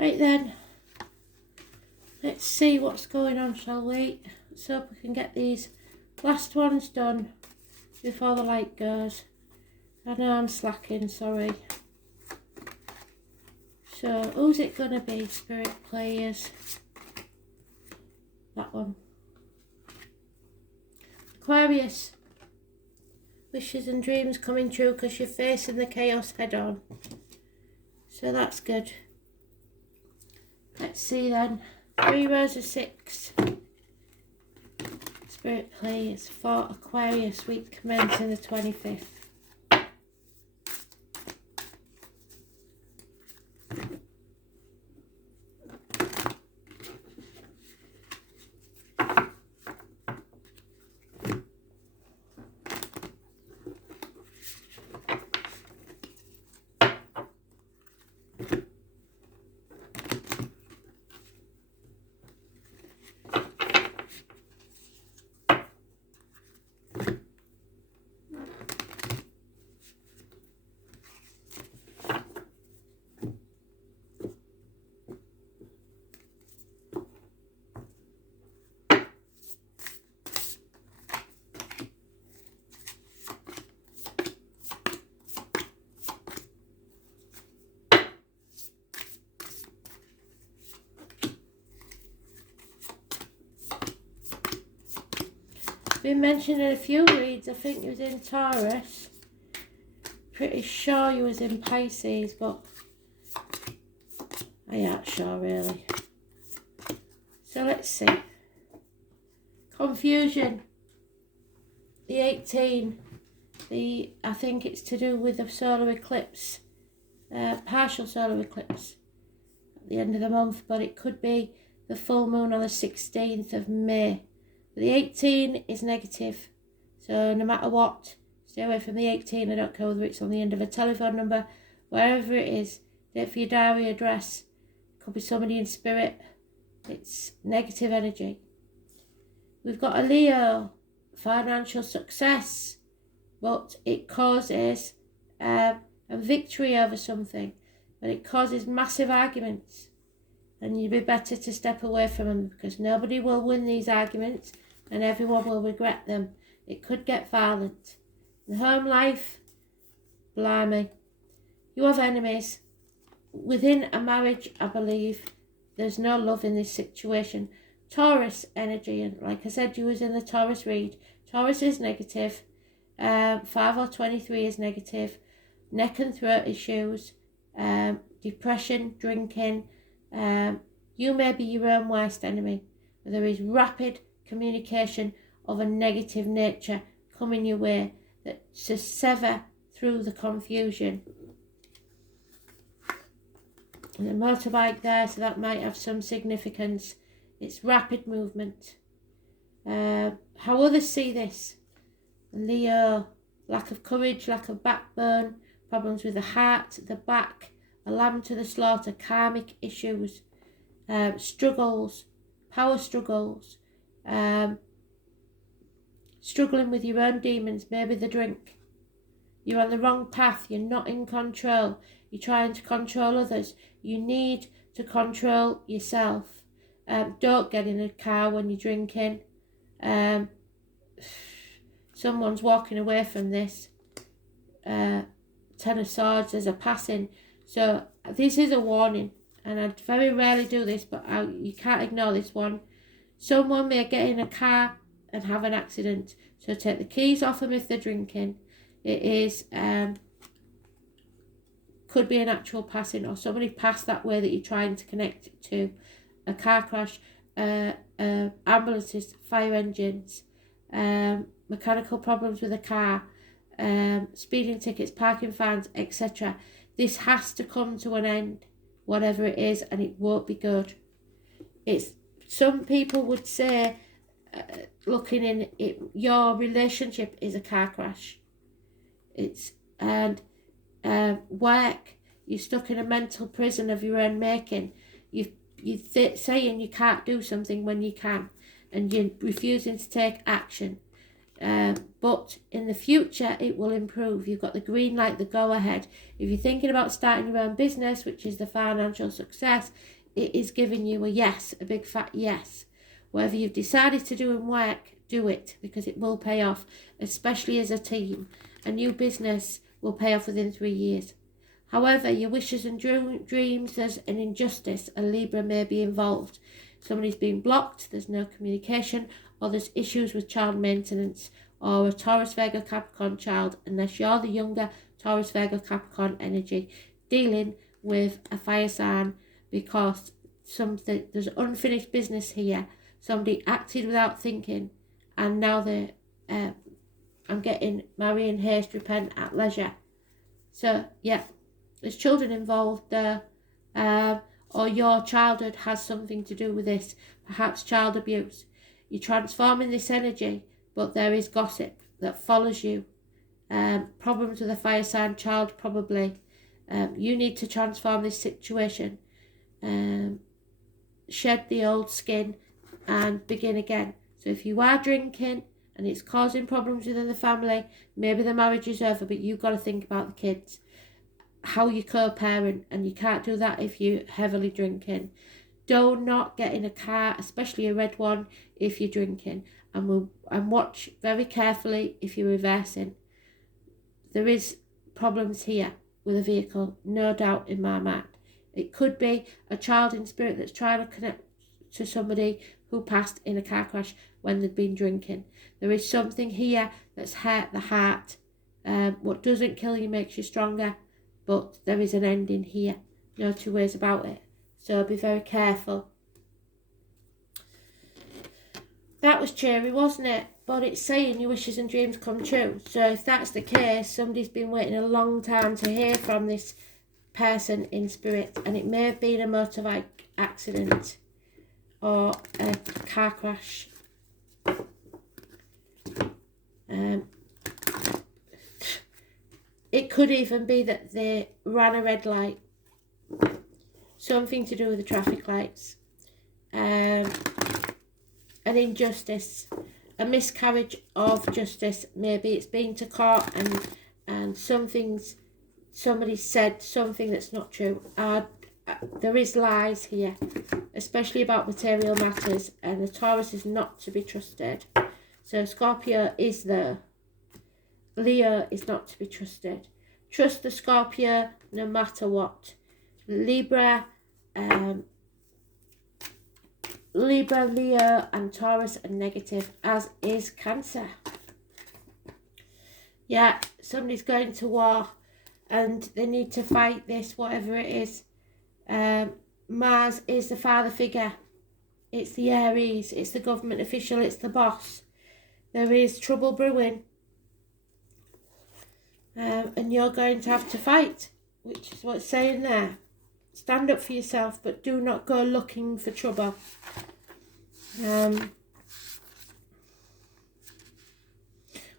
Right then, let's see what's going on, shall we? Let's hope we can get these last ones done before the light goes. I know I'm slacking, sorry. So, who's it going to be, Spirit Players? That one. Aquarius. Wishes and dreams coming true because you're facing the chaos head on. So that's good. Let's see then. 3 rows of 6. Spirit Players for Aquarius, week commencing the 25th. Been mentioned in a few reads. I think you was in Taurus. Pretty sure you was in Pisces, but I ain't sure really. So let's see. Confusion. The 18. I think it's to do with the solar eclipse. Partial solar eclipse at the end of the month, but it could be the full moon on the 16th of May. The 18 is negative, so no matter what, stay away from the 18. I don't care whether it's on the end of a telephone number, wherever it is. Date for your diary, address. It could be somebody in spirit. It's negative energy. We've got a Leo, financial success, but it causes a victory over something, but it causes massive arguments. And you'd be better to step away from them because nobody will win these arguments and everyone will regret them. It could get violent. The home life, blimey. You have enemies. Within a marriage, I believe, there's no love in this situation. Taurus energy, and like I said, you was in the Taurus read. Taurus is negative. 5 or 23 is negative. Neck and throat issues. Depression, drinking. You may be your own worst enemy. There is rapid communication of a negative nature coming your way that to sever through the confusion. And a motorbike there, so that might have some significance. It's rapid movement. How others see this. Leo, lack of courage, lack of backbone, problems with the heart, the back, a lamb to the slaughter, karmic issues, struggles, power struggles, struggling with your own demons, maybe the drink. You're on the wrong path, you're not in control, you're trying to control others. You need to control yourself. Don't get in a car when you're drinking. Someone's walking away from this. 10 of Swords, there's a passing. So this is a warning, and I very rarely do this, but you can't ignore this one. Someone may get in a car and have an accident, so take the keys off them if they're drinking. It is could be an actual passing, or somebody passed that way that you're trying to connect to. A car crash, ambulances, fire engines, mechanical problems with a car, speeding tickets, parking fines, etc. This has to come to an end, whatever it is, and it won't be good. It's some people would say, looking in it, your relationship is a car crash. It's work. You're stuck in a mental prison of your own making. You're saying you can't do something when you can, and you're refusing to take action. But in the future, it will improve. You've got the green light, the go-ahead. If you're thinking about starting your own business, which is the financial success, it is giving you a yes, a big fat yes. Whatever you've decided to do in work, do it, because it will pay off, especially as a team. A new business will pay off within 3 years. However, your wishes and dreams, there's an injustice. A Libra may be involved. Somebody's been blocked, there's no communication, or there's issues with child maintenance, or a Taurus, Virgo, Capricorn child, unless you're the younger Taurus, Virgo, Capricorn energy, dealing with a fire sign, because there's unfinished business here. Somebody acted without thinking, and now I'm getting marry in haste, repent at leisure. So yeah, there's children involved there, or your childhood has something to do with this, perhaps child abuse. You're transforming this energy, but there is gossip that follows you. Problems with a fire sign child, probably. You need to transform this situation. Shed the old skin and begin again. So if you are drinking and it's causing problems within the family, maybe the marriage is over, but you've got to think about the kids, how you co-parent, and you can't do that if you're heavily drinking. Do not get in a car, especially a red one, if you're drinking, and watch very carefully if you're reversing. There is problems here with a vehicle, no doubt in my mind. It could be a child in spirit that's trying to connect to somebody who passed in a car crash when they'd been drinking. There is something here that's hurt the heart. What doesn't kill you makes you stronger, but there is an ending here. No two ways about it. So be very careful. That was cheery, wasn't it? But it's saying your wishes and dreams come true. So if that's the case, somebody's been waiting a long time to hear from this person in spirit, and it may have been a motorbike accident or a car crash. It could even be that they ran a red light, something to do with the traffic lights, an injustice, a miscarriage of justice. Maybe it's been to court and somebody said something that's not true. There is lies here, especially about material matters, and the Taurus is not to be trusted. So Scorpio is there. Leo is not to be trusted. Trust the Scorpio no matter what. Libra, Leo and Taurus are negative, as is Cancer. Yeah, somebody's going to war and they need to fight this, whatever it is. Mars is the father figure. It's the Aries, it's the government official, it's the boss. There is trouble brewing. And you're going to have to fight, which is what's saying there. Stand up for yourself, but do not go looking for trouble.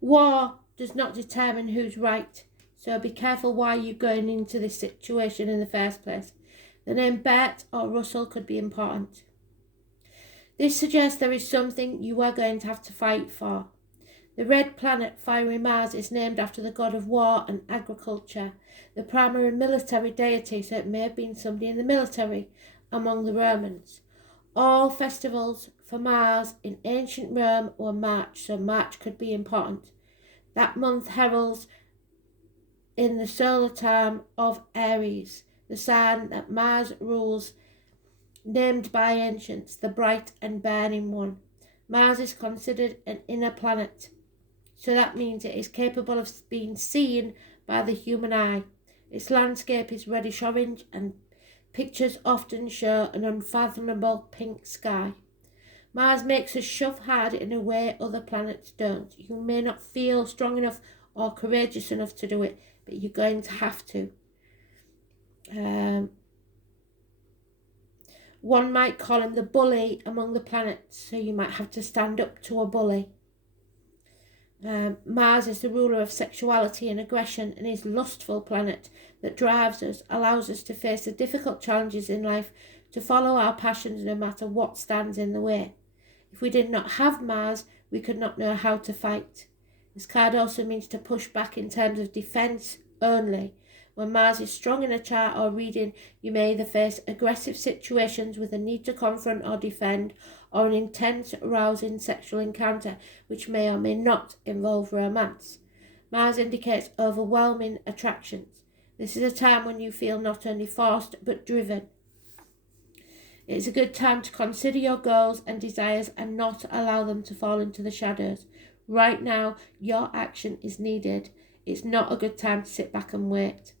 War does not determine who's right, so be careful why you're going into this situation in the first place. The name Bert or Russell could be important. This suggests there is something you are going to have to fight for. The red planet, fiery Mars, is named after the god of war and agriculture, the primary military deity, so it may have been somebody in the military among the Romans. All festivals for Mars in ancient Rome were March, so March could be important. That month heralds in the solar time of Aries, the sign that Mars rules, named by ancients the bright and burning one. Mars is considered an inner planet, so that means it is capable of being seen by the human eye. Its landscape is reddish orange and pictures often show an unfathomable pink sky. Mars makes us shove hard in a way other planets don't. You may not feel strong enough or courageous enough to do it, but you're going to have to. One might call him the bully among the planets, so you might have to stand up to a bully. Mars is the ruler of sexuality and aggression and is a lustful planet that drives us, allows us to face the difficult challenges in life, to follow our passions no matter what stands in the way. If we did not have Mars, we could not know how to fight. This card also means to push back in terms of defence only. When Mars is strong in a chart or reading, you may either face aggressive situations with a need to confront or defend, or an intense, arousing sexual encounter, which may or may not involve romance. Mars indicates overwhelming attractions. This is a time when you feel not only forced but driven. It is a good time to consider your goals and desires and not allow them to fall into the shadows. Right now, your action is needed. It's not a good time to sit back and wait.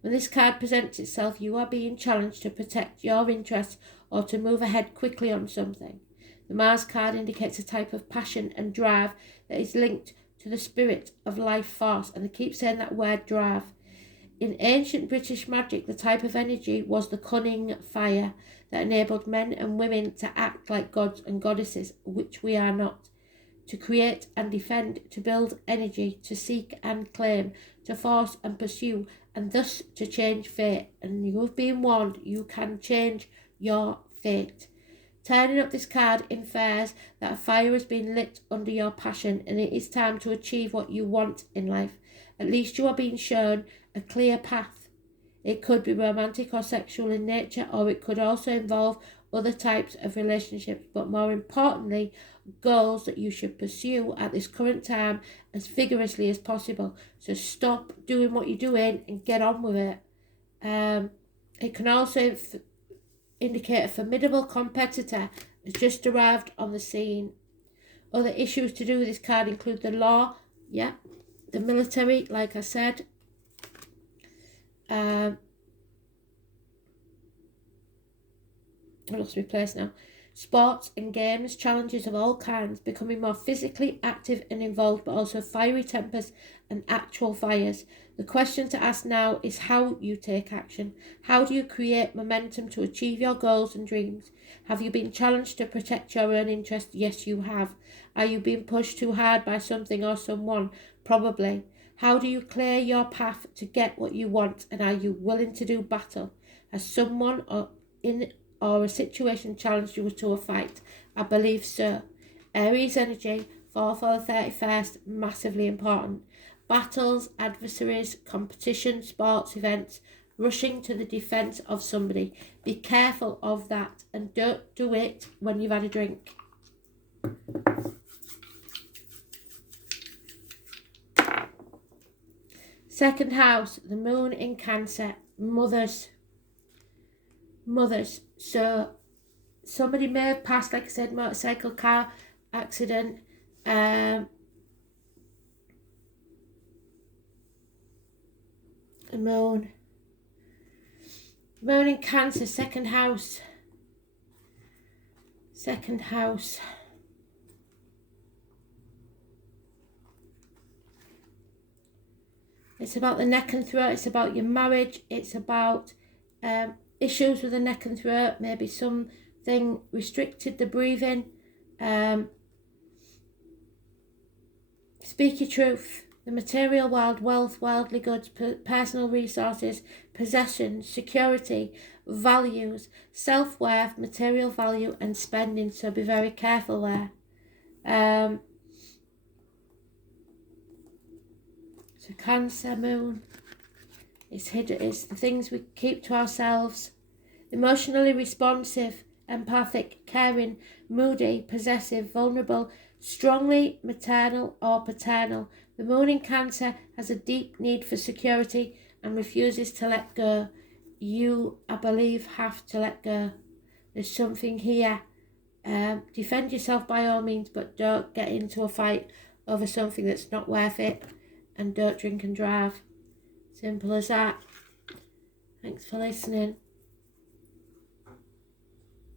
When this card presents itself, you are being challenged to protect your interests or to move ahead quickly on something. The Mars card indicates a type of passion and drive that is linked to the spirit of life force, and I keep saying that word, drive. In ancient British magic, the type of energy was the cunning fire that enabled men and women to act like gods and goddesses, which we are not. To create and defend, to build energy, to seek and claim, to force and pursue, and thus to change fate. And you have been warned, you can change your fate. Turning up this card infers that a fire has been lit under your passion, and it is time to achieve what you want in life. At least you are being shown a clear path. It could be romantic or sexual in nature, or it could also involve other types of relationships, but more importantly, goals that you should pursue at this current time as vigorously as possible. So stop doing what you're doing and get on with it. It can also indicate a formidable competitor has just arrived on the scene. Other issues to do with this card include the law, the military, like I said, I lost my place now. Sports and games, challenges of all kinds, becoming more physically active and involved, but also fiery tempers and actual fires. The question to ask now is how you take action. How do you create momentum to achieve your goals and dreams? Have you been challenged to protect your own interest? Yes, you have. Are you being pushed too hard by something or someone? Probably. How do you clear your path to get what you want, and are you willing to do battle? Has someone or a situation challenged you to a fight? I believe so. Aries energy, 4th or 31st, massively important. Battles, adversaries, competition, sports events, rushing to the defence of somebody. Be careful of that and don't do it when you've had a drink. Second house, the moon in Cancer, mothers. So somebody may have passed, like I said, motorcycle, car accident. The moon in Cancer, second house. It's about the neck and throat. It's about your marriage. It's about issues with the neck and throat. Maybe something restricted the breathing. Speak your truth. The material world, wealth, worldly goods, personal resources, possessions, security, values, self-worth, material value and spending. So be very careful there. So Cancer moon, it's hidden. It's the things we keep to ourselves. Emotionally responsive, empathic, caring, moody, possessive, vulnerable, strongly maternal or paternal. The moon in Cancer has a deep need for security and refuses to let go. You, I believe, have to let go. There's something here. Defend yourself by all means, but don't get into a fight over something that's not worth it. And don't drink and drive. Simple as that. Thanks for listening.